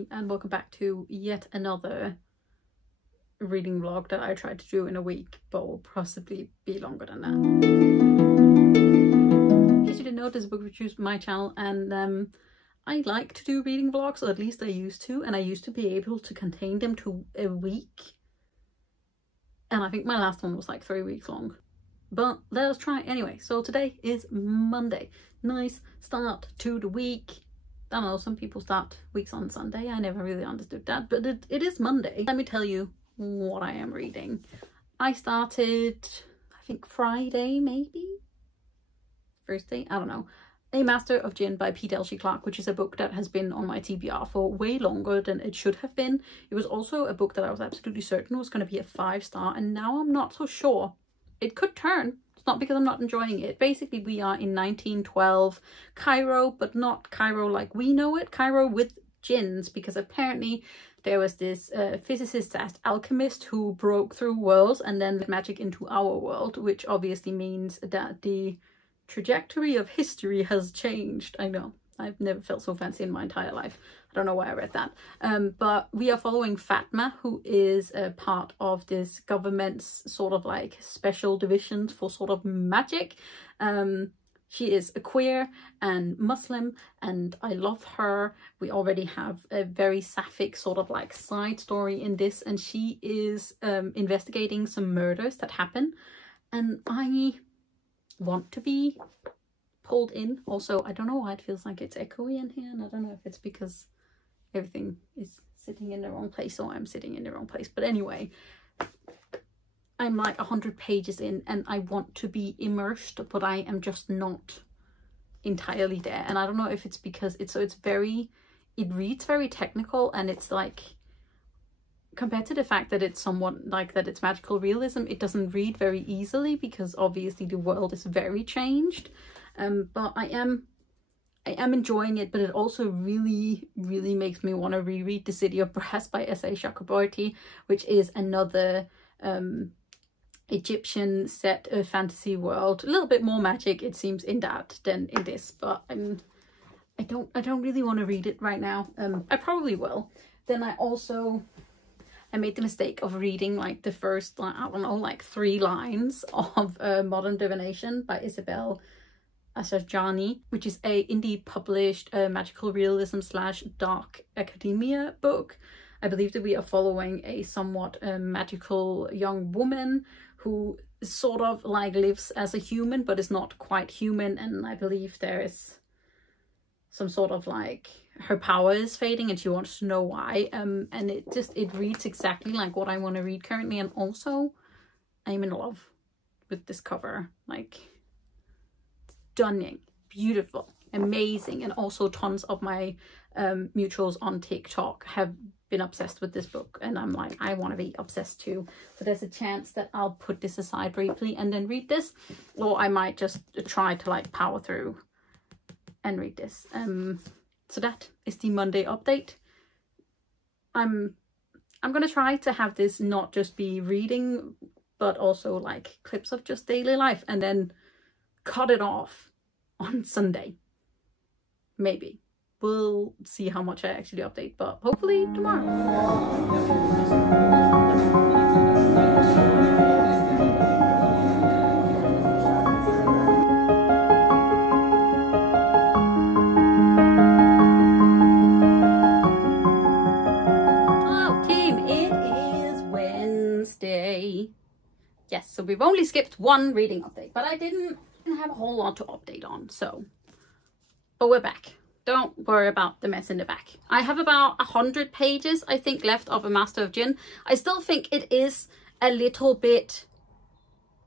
team, and welcome back to yet another reading vlog that I tried to do in a week, but will possibly be longer than that. In case you didn't know, this is Bookwitchreviews, my channel, and I like to do reading vlogs, or at least I used to, and I used to be able to contain them to a week. And I think my last one was like 3 weeks long. But let us try anyway. So today is Monday. Nice start to the week. I don't know, some people start weeks on Sunday. I never really understood that, but it is Monday. Let me tell you what I am reading. I started, I think Friday, maybe? Thursday? I don't know. A Master of Djinn by P. Delshy Clark, which is a book that has been on my TBR for way longer than it should have been. It was also a book that I was absolutely certain was going to be a 5-star, and now I'm not so sure. It could turn. It's not because I'm not enjoying it. Basically, we are in 1912 Cairo, but not Cairo like we know it. Cairo with Djinns, because apparently there was this physicist alchemist who broke through worlds and then let magic into our world, which obviously means that the trajectory of history has changed. I know, I've never felt so fancy in my entire life. I don't know why I read that. But we are following Fatma, who is a part of this government's sort of like special divisions for sort of magic. She is a queer and Muslim, and I love her. We already have a very sapphic sort of like side story in this, and she is investigating some murders that happen, and I want to be pulled in. Also, I don't know why it feels like it's echoey in here, and I don't know if it's because everything is sitting in the wrong place or I'm sitting in the wrong place. But anyway, I'm like 100 pages in and I want to be immersed, but I am just not entirely there. And I don't know if it's because it reads very technical, and it's like, compared to the fact that it's somewhat like that it's magical realism, it doesn't read very easily because obviously the world is very changed. But I am enjoying it, but it also really makes me want to reread The City of Brass by S.A. Chakraborty, which is another Egyptian set of fantasy world. A little bit more magic, it seems, in that than in this, but I don't really want to read it right now. I probably will. Then I made the mistake of reading like the first, like, I don't know, like 3 lines of Modern Divination by Isabel Asarjani, which is a indie published magical realism / dark academia book. I believe that we are following a somewhat magical young woman who sort of like lives as a human but is not quite human, and I believe there is some sort of like her power is fading and she wants to know why. And it reads exactly like what I want to read currently, and also I'm in love with this cover. Like, stunning, beautiful, amazing. And also tons of my mutuals on TikTok have been obsessed with this book, and I'm like, I want to be obsessed too. So there's a chance that I'll put this aside briefly and then read this, or I might just try to like power through and read this. So that is the Monday update. I'm gonna try to have this not just be reading, but also like clips of just daily life, and then cut it off on Sunday. Maybe. We'll see how much I actually update, but hopefully tomorrow. Hello team, it is Wednesday. Yes, so we've only skipped 1 reading update, but I didn't have a whole lot to update on, so. But we're back. Don't worry about the mess in the back. I have about 100 pages, I think, left of A Master of Djinn. I still think it is a little bit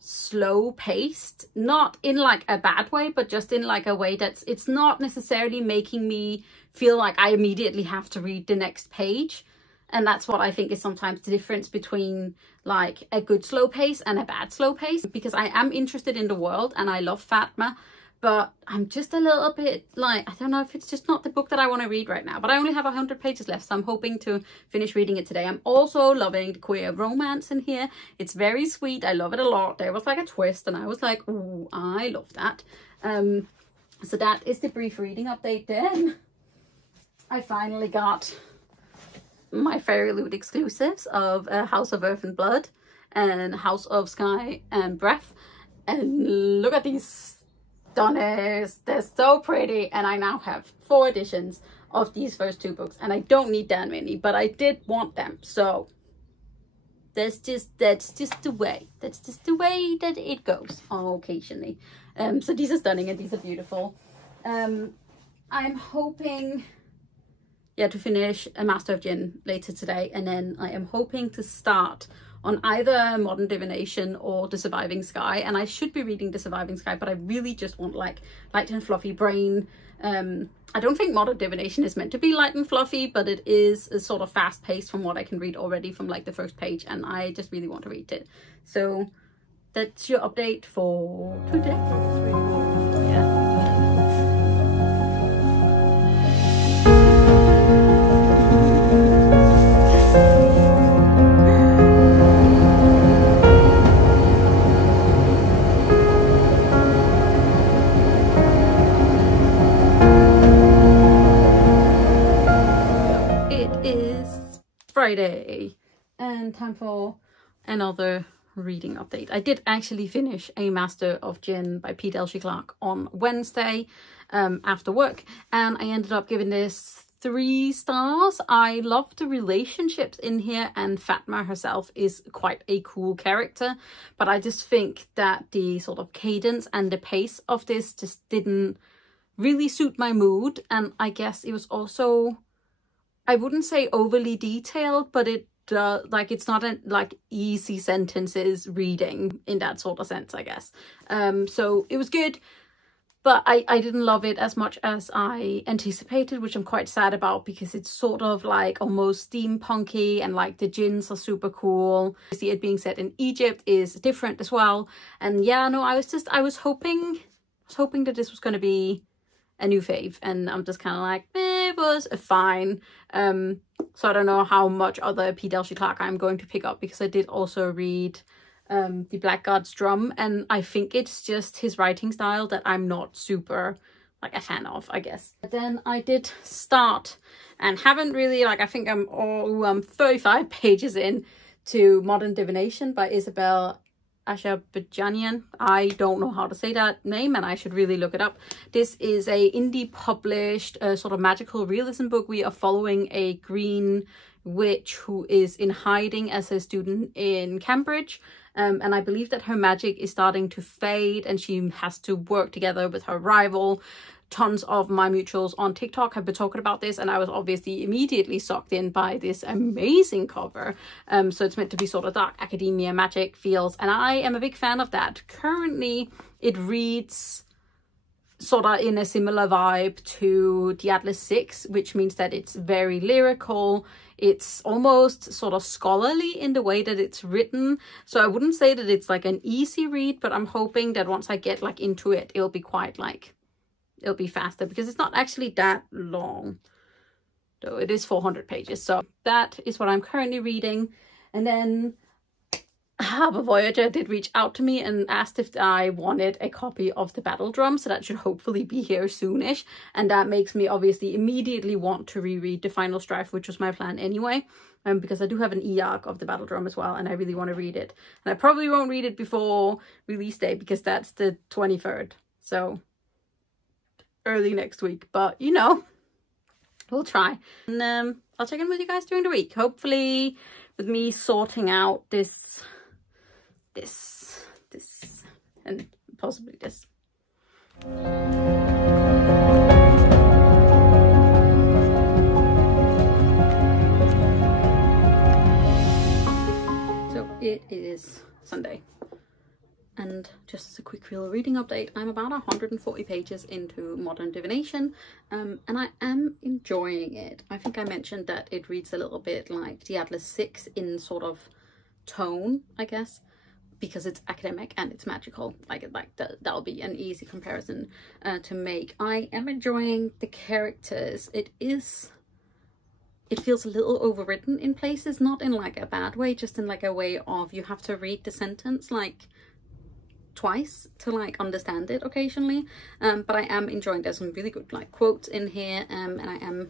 slow paced, not in like a bad way, but just in like a way it's not necessarily making me feel like I immediately have to read the next page. And that's what I think is sometimes the difference between like a good slow pace and a bad slow pace, because I am interested in the world and I love Fatma, but I'm just a little bit like, I don't know if it's just not the book that I want to read right now. But I only have 100 pages left, so I'm hoping to finish reading it today. I'm also loving the queer romance in here. It's very sweet. I love it a lot. There was like a twist and I was like, ooh, I love that. So that is the brief reading update then. I finally got my Fairy Loot exclusives of House of Earth and Blood and House of Sky and Breath. And look at these stunners, they're so pretty. And I now have 4 editions of these first 2 books, and I don't need that many, but I did want them, so that's just the way that it goes occasionally. So these are stunning and these are beautiful. I'm hoping to finish a Master of Djinn later today, and then I am hoping to start on either Modern Divination or The Surviving Sky. And I should be reading The Surviving Sky, but I really just want like light and fluffy brain. I don't think Modern Divination is meant to be light and fluffy, but it is a sort of fast paced from what I can read already from like the first page, and I just really want to read it. So that's your update for today. Yeah. Friday and time for another reading update. I did actually finish A Master of Djinn by Pete Elshie Clarke on Wednesday after work, and I ended up giving this 3 stars. I love the relationships in here, and Fatma herself is quite a cool character, but I just think that the sort of cadence and the pace of this just didn't really suit my mood. And I guess it was also, I wouldn't say overly detailed, but it like it's not a like easy sentences reading in that sort of sense, I guess. So it was good, but I didn't love it as much as I anticipated, which I'm quite sad about, because it's sort of like almost steampunky, and like the Djinns are super cool. See, it being set in Egypt is different as well. And yeah, no, I was hoping that this was going to be a new fave, and I'm just kind of like, it was fine. So I don't know how much other Pete Elshie Clarke I'm going to pick up, because I did also read The Blackguard's Drum, and I think it's just his writing style that I'm not super like a fan of, I guess. But then I did start, and haven't really, like, I think I'm 35 pages in to Modern Divination by Isabel Asharbajanian. I don't know how to say that name, and I should really look it up. This is a indie published sort of magical realism book. We are following a green witch who is in hiding as a student in Cambridge, and I believe that her magic is starting to fade, and she has to work together with her rival. Tons of my mutuals on TikTok have been talking about this, and I was obviously immediately sucked in by this amazing cover. So it's meant to be sort of dark academia magic feels, and I am a big fan of that. Currently it reads sort of in a similar vibe to The Atlas 6, which means that it's very lyrical. It's almost sort of scholarly in the way that it's written. So I wouldn't say that it's like an easy read, but I'm hoping that once I get like into it, it'll be quite like, it'll be faster, because it's not actually that long, though it is 400 pages. So that is what I'm currently reading. And then Harbour Voyager did reach out to me and asked if I wanted a copy of The Battle Drum, so that should hopefully be here soonish. And that makes me obviously immediately want to reread The Final Strife, which was my plan anyway, because I do have an e-arc of The Battle Drum as well, and I really want to read it. And I probably won't read it before release day, because that's the 23rd. So early next week, but you know, we'll try. And I'll check in with you guys during the week, hopefully with me sorting out this and possibly this. So it is Sunday, and just as a quick real reading update, I'm about 140 pages into Modern Divination, and I am enjoying it. I think I mentioned that it reads a little bit like The Atlas 6 in sort of tone, I guess, because it's academic and it's magical. That'll be an easy comparison to make. I am enjoying the characters. It feels a little overwritten in places, not in like a bad way, just in like a way of you have to read the sentence like twice to like understand it occasionally. But I am enjoying, there's some really good like quotes in here, and I am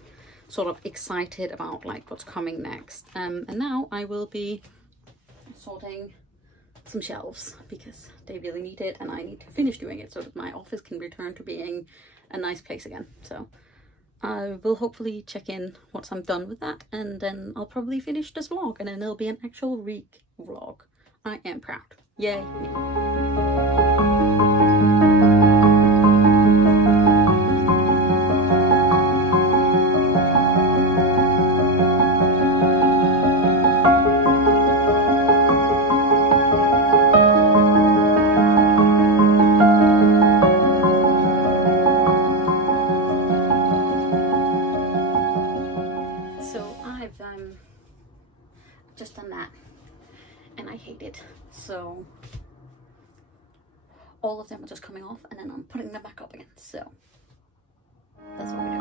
sort of excited about like what's coming next. And now I will be sorting some shelves because they really need it, and I need to finish doing it so that my office can return to being a nice place again. So I will hopefully check in once I'm done with that, and then I'll probably finish this vlog, and then it'll be an actual week vlog. I am proud. Yay me. Just done that and I hate it, so all of them are just coming off and then I'm putting them back up again, so that's what we do.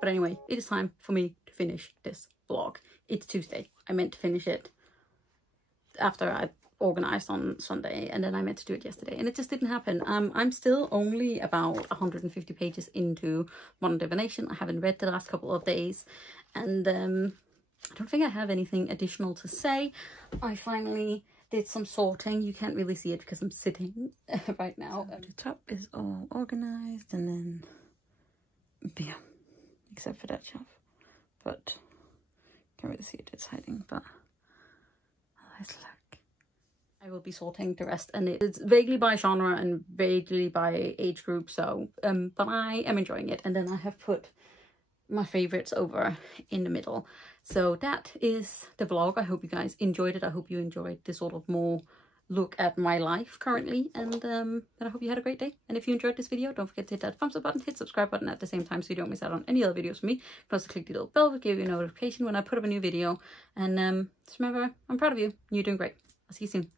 But anyway, it is time for me to finish this vlog. It's Tuesday. I meant to finish it after I organized on Sunday, and then I meant to do it yesterday, and it just didn't happen. I'm still only about 150 pages into Modern Divination. I haven't read the last couple of days, and I don't think I have anything additional to say. I finally did some sorting. You can't really see it because I'm sitting right now. The top is all organized, and then yeah, except for that shelf, but can't really see it, it's hiding, but let's look. I will be sorting the rest, and it's vaguely by genre and vaguely by age group, so but I am enjoying it. And then I have put my favorites over in the middle. So that is the vlog. I hope you guys enjoyed it. I hope you enjoyed this sort of more look at my life currently, and I hope you had a great day. And if you enjoyed this video, don't forget to hit that thumbs up button, hit subscribe button at the same time so you don't miss out on any other videos from me. You can also click the little bell to give you a notification when I put up a new video. And just remember, I'm proud of you. You're doing great. I'll see you soon.